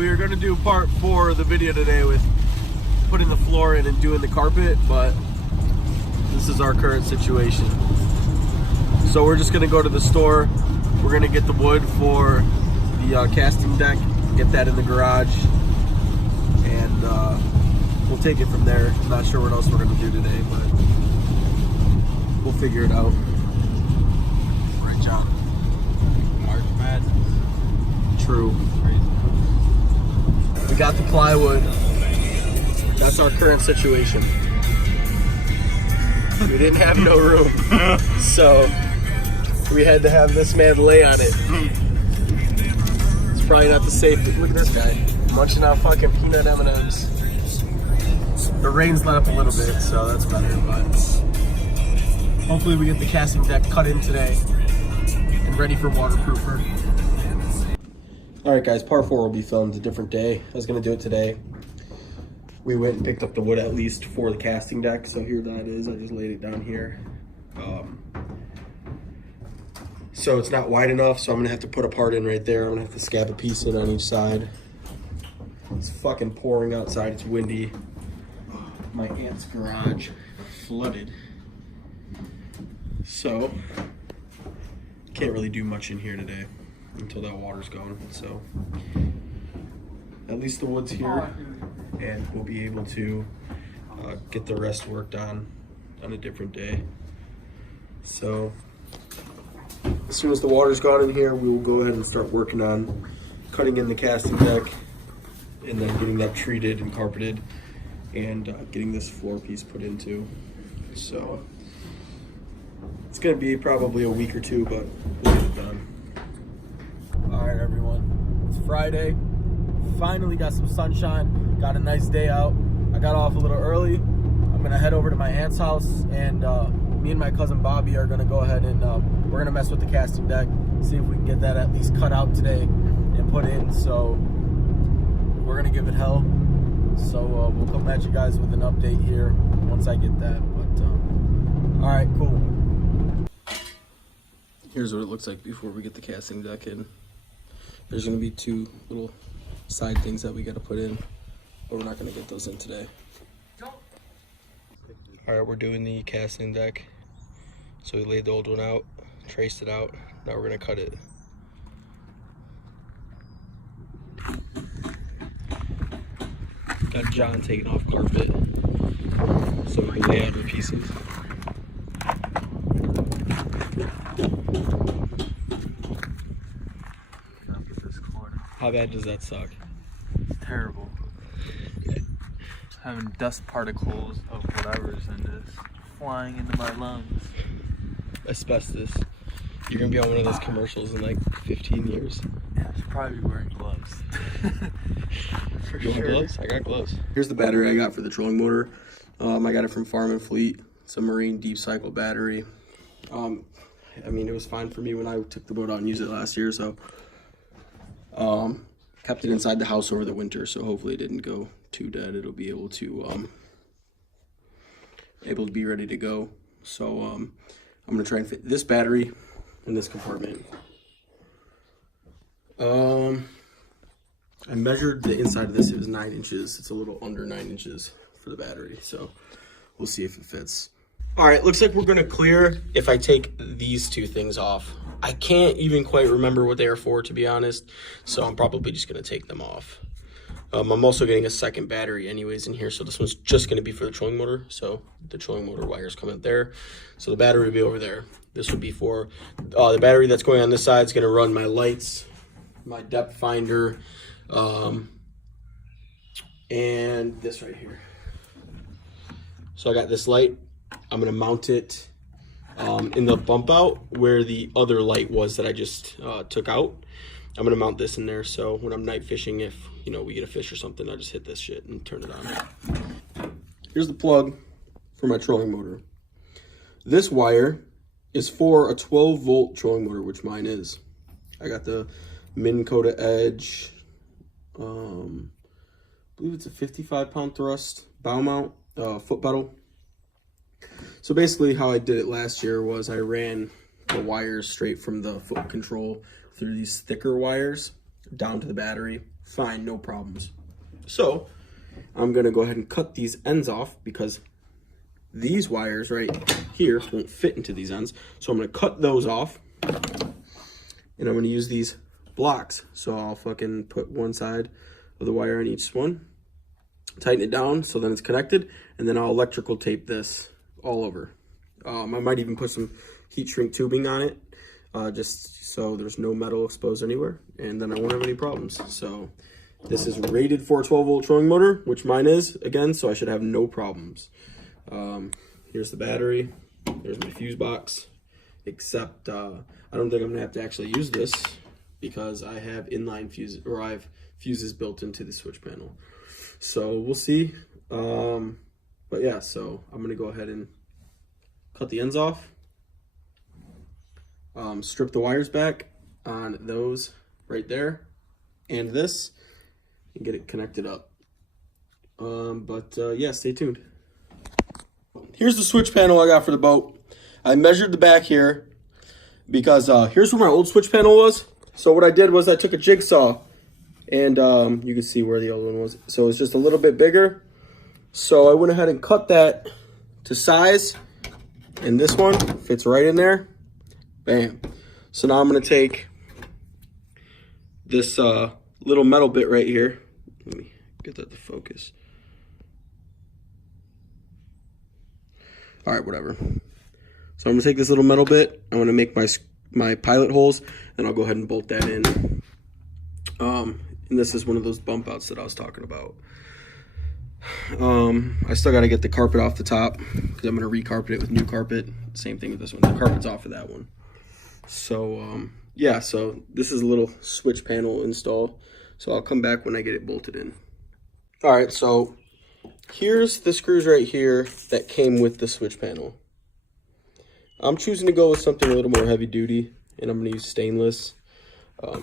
we were gonna do part 4 of the video today with putting the floor in and doing the carpet, but this is our current situation. So we're just gonna go to the store. We're gonna get the wood for the casting deck, get that in the garage, and we'll take it from there. I'm not sure what else we're gonna do today, but we'll figure it out. Right, John? March Madness. True. We got the plywood. That's our current situation. We didn't have no room, so we had to have this man lay on it. It's probably not the safest. Look at this guy munching on fucking peanut M&Ms. The rain's let up a little bit, so that's better. But hopefully we get the casting deck cut in today and ready for waterproofer. All right, guys, part 4 will be filmed a different day. I was gonna do it today. We went and picked up the wood at least for the casting deck, so here that is. I just laid it down here. So it's not wide enough, so I'm gonna have to put a part in right there. I'm gonna have to scab a piece in on each side. It's fucking pouring outside, it's windy. My aunt's garage flooded. So, can't really do much in here today until that water's gone, so. At least the wood's here, and we'll be able to get the rest worked on a different day. So, as soon as the water's gone in here, we will go ahead and start working on cutting in the casting deck and then getting that treated and carpeted and getting this floor piece put into. So, it's gonna be probably a week or two, but we'll get it done. All right, everyone, it's Friday. Finally got some sunshine, got a nice day out. I got off a little early. I'm gonna head over to my aunt's house, and me and my cousin Bobby are gonna go ahead and we're gonna mess with the casting deck, see if we can get that at least cut out today and put in. So we're gonna give it hell. So we'll come at you guys with an update here once I get that. But all right, cool. Here's what it looks like before we get the casting deck in. There's gonna be 2 little side things that we got to put in, but we're not going to get those in today. All right, we're doing the casting deck. So we laid the old one out, traced it out. Now we're going to cut it. Got John taking off carpet so we can lay out the pieces. How bad does that suck? It's terrible. Having dust particles of whatever's in this flying into my lungs. Asbestos. You're gonna be on one of those commercials in like 15 years. Yeah, I should probably be wearing gloves. For you sure. Want gloves? I got gloves. Here's the battery I got for the trolling motor. I got it from Farm and Fleet. It's a marine deep cycle battery. I mean, it was fine for me when I took the boat out and used it last year, so kept it inside the house over the winter, so hopefully it didn't go too dead. It'll be able to be ready to go. So I'm gonna try and fit this battery in this compartment. I measured the inside of this. It was 9 inches. It's a little under 9 inches for the battery, so we'll see if it fits. All right, looks like we're gonna clear if I take these 2 things off. I can't even quite remember what they are for, to be honest, so I'm probably just gonna take them off. I'm also getting a second battery anyways in here, so this one's just gonna be for the trolling motor, so the trolling motor wires come up there. So the battery will be over there. This would be for, the battery that's going on this side is gonna run my lights, my depth finder, and this right here. So I got this light. I'm gonna mount it in the bump out where the other light was that I just took out. I'm gonna mount this in there, so when I'm night fishing, if you know we get a fish or something, I just hit this shit and turn it on. Here's the plug for my trolling motor. This wire is for a 12-volt trolling motor, which mine is. I got the Minn Kota Edge. I believe it's a 55-pound thrust bow mount, foot pedal. So basically how I did it last year was I ran the wires straight from the foot control through these thicker wires down to the battery, fine, no problems. So I'm gonna go ahead and cut these ends off because these wires right here won't fit into these ends. So I'm gonna cut those off, and I'm gonna use these blocks. So I'll fucking put one side of the wire on each one, tighten it down so then it's connected, and then I'll electrical tape this all over. I might even put some heat shrink tubing on it, just so there's no metal exposed anywhere, and then I won't have any problems. So this is rated for a 12-volt trolling motor, which mine is, again, so I should have no problems. Here's the battery. There's my fuse box, except I don't think I'm gonna have to actually use this because I have inline fuse, or I have fuses built into the switch panel. So we'll see. But yeah, so I'm gonna go ahead and cut the ends off, strip the wires back on those right there and this, and get it connected up. Yeah, stay tuned. Here's the switch panel I got for the boat. I measured the back here because here's where my old switch panel was. So what I did was I took a jigsaw, and you can see where the old one was. So it's just a little bit bigger. So I went ahead and cut that to size, and this one fits right in there. Bam. So now I'm gonna take this little metal bit right here. Let me get that to focus. All right, whatever. So I'm gonna take this little metal bit. I'm gonna make my pilot holes, and I'll go ahead and bolt that in. And this is one of those bump outs that I was talking about. I still got to get the carpet off the top because I'm going to recarpet it with new carpet. Same thing with this one. The carpet's off of that one. So, yeah, so this is a little switch panel install. So I'll come back when I get it bolted in. All right, so here's the screws right here that came with the switch panel. I'm choosing to go with something a little more heavy duty, and I'm going to use stainless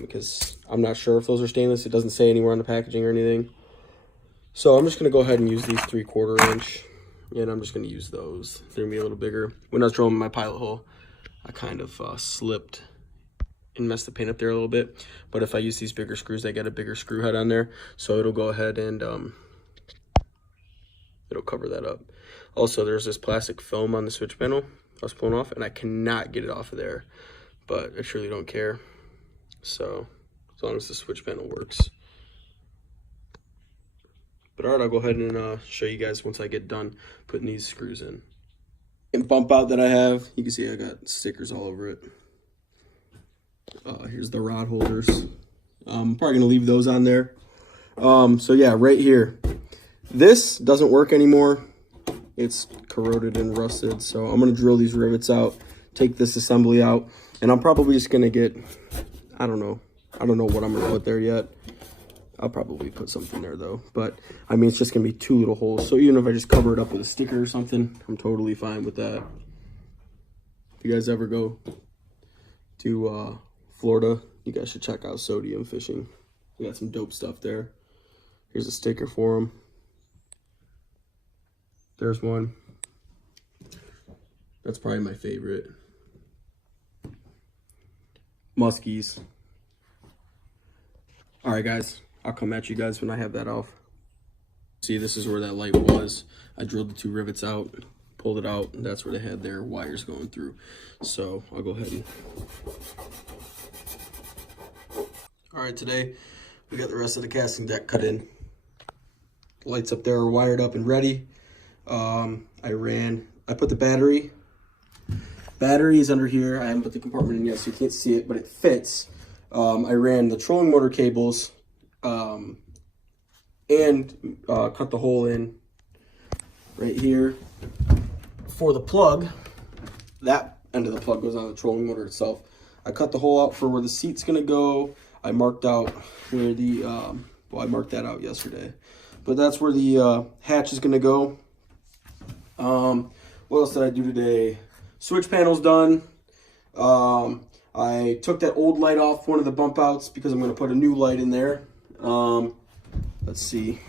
because I'm not sure if those are stainless. It doesn't say anywhere on the packaging or anything. So I'm just going to go ahead and use these 3/4 inch, and I'm just going to use those. They're going to be a little bigger. When I was drilling my pilot hole, I kind of slipped and messed the paint up there a little bit. But if I use these bigger screws, I get a bigger screw head on there. So it'll go ahead and it'll cover that up. Also, there's this plastic film on the switch panel I was pulling off, and I cannot get it off of there. But I truly don't care. So as long as the switch panel works. But all right, I'll go ahead and show you guys once I get done putting these screws in. And bump out that I have, you can see I got stickers all over it. Here's the rod holders. I'm probably gonna leave those on there. So yeah, right here. This doesn't work anymore. It's corroded and rusted. So I'm gonna drill these rivets out, take this assembly out, and I'm probably just gonna get, I don't know what I'm gonna put there yet. I'll probably put something there though, but I mean, it's just gonna be 2 little holes. So even if I just cover it up with a sticker or something, I'm totally fine with that. If you guys ever go to Florida, you guys should check out Sodium Fishing. We got some dope stuff there. Here's a sticker for them. There's one. That's probably my favorite. Muskies. All right, guys. I'll come at you guys when I have that off. See, this is where that light was. I drilled the 2 rivets out, pulled it out, and that's where they had their wires going through. So I'll go ahead and... All right, today we got the rest of the casting deck cut in. Lights up there are wired up and ready. I put the battery is under here. I haven't put the compartment in yet, so you can't see it, but it fits. I ran the trolling motor cables and cut the hole in right here for the plug. That end of the plug goes on the trolling motor itself. I cut the hole out for where the seat's gonna go. I marked out where the well, I marked that out yesterday, but that's where the hatch is gonna go. What else did I do today? Switch panel's done. I took that old light off one of the bump outs because I'm going to put a new light in there. Let's see.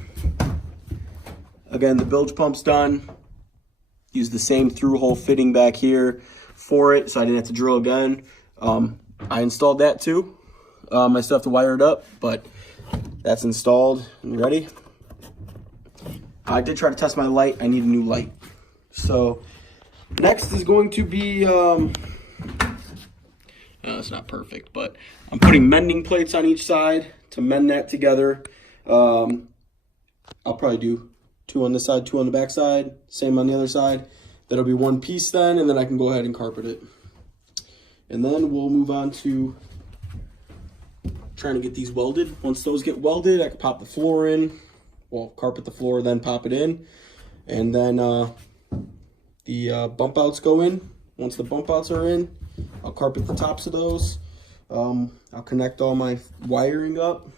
Again, the bilge pump's done. Use the same through hole fitting back here for it, so I didn't have to drill again. I installed that too. I still have to wire it up, but That's installed and ready. I did try to test my light. I need a new light. So next is going to be, it's not perfect, but I'm putting mending plates on each side to mend that together. I'll probably do 2 on this side, 2 on the back side, same on the other side. That'll be one piece then, and then I can go ahead and carpet it. And then we'll move on to trying to get these welded. Once those get welded, I can pop the floor in. Well, carpet the floor, then pop it in. And then the bump outs go in. Once the bump outs are in, I'll carpet the tops of those. I'll connect all my wiring up.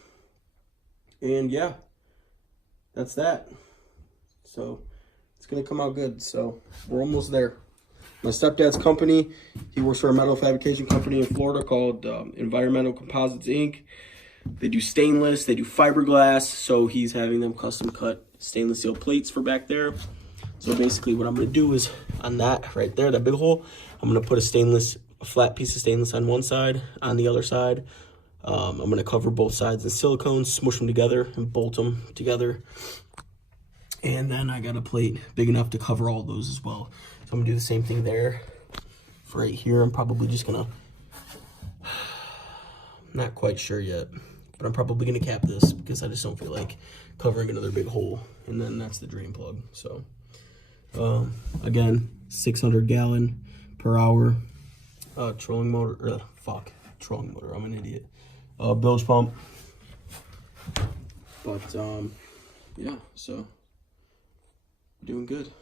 And yeah, that's that. So it's gonna come out good. So we're almost there. My stepdad's company, he works for a metal fabrication company in Florida called Environmental Composites Inc. They do stainless, they do fiberglass, so he's having them custom cut stainless steel plates for back there. So basically what I'm gonna do is on that right there, that big hole, I'm gonna put a flat piece of stainless on one side, on the other side. I'm gonna cover both sides in silicone, smush them together and bolt them together. And then I got a plate big enough to cover all those as well. So I'm gonna do the same thing there. For right here, I'm probably just gonna, not quite sure yet, but I'm probably gonna cap this because I just don't feel like covering another big hole. And then that's the drain plug. So again, 600 gallon per hour trolling motor, trolling motor, I'm an idiot. Bilge pump. But yeah, so doing good.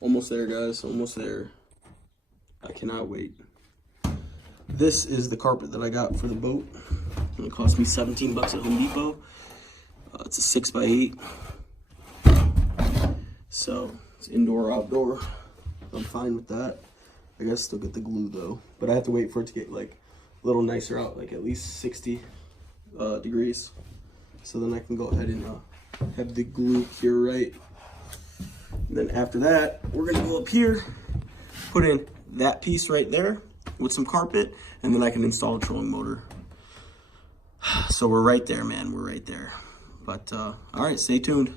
Almost there, guys, almost there. I cannot wait. This is the carpet that I got for the boat. It cost me 17 bucks at Home Depot. It's a 6x8. So it's indoor, outdoor. I'm fine with that. I guess still get the glue though, but I have to wait for it to get like a little nicer out, like at least 60 degrees. So then I can go ahead and have the glue cure right. And then after that, we're gonna go up here, put in that piece right there with some carpet, and then I can install a trolling motor. So we're right there, man, we're right there. But all right, stay tuned.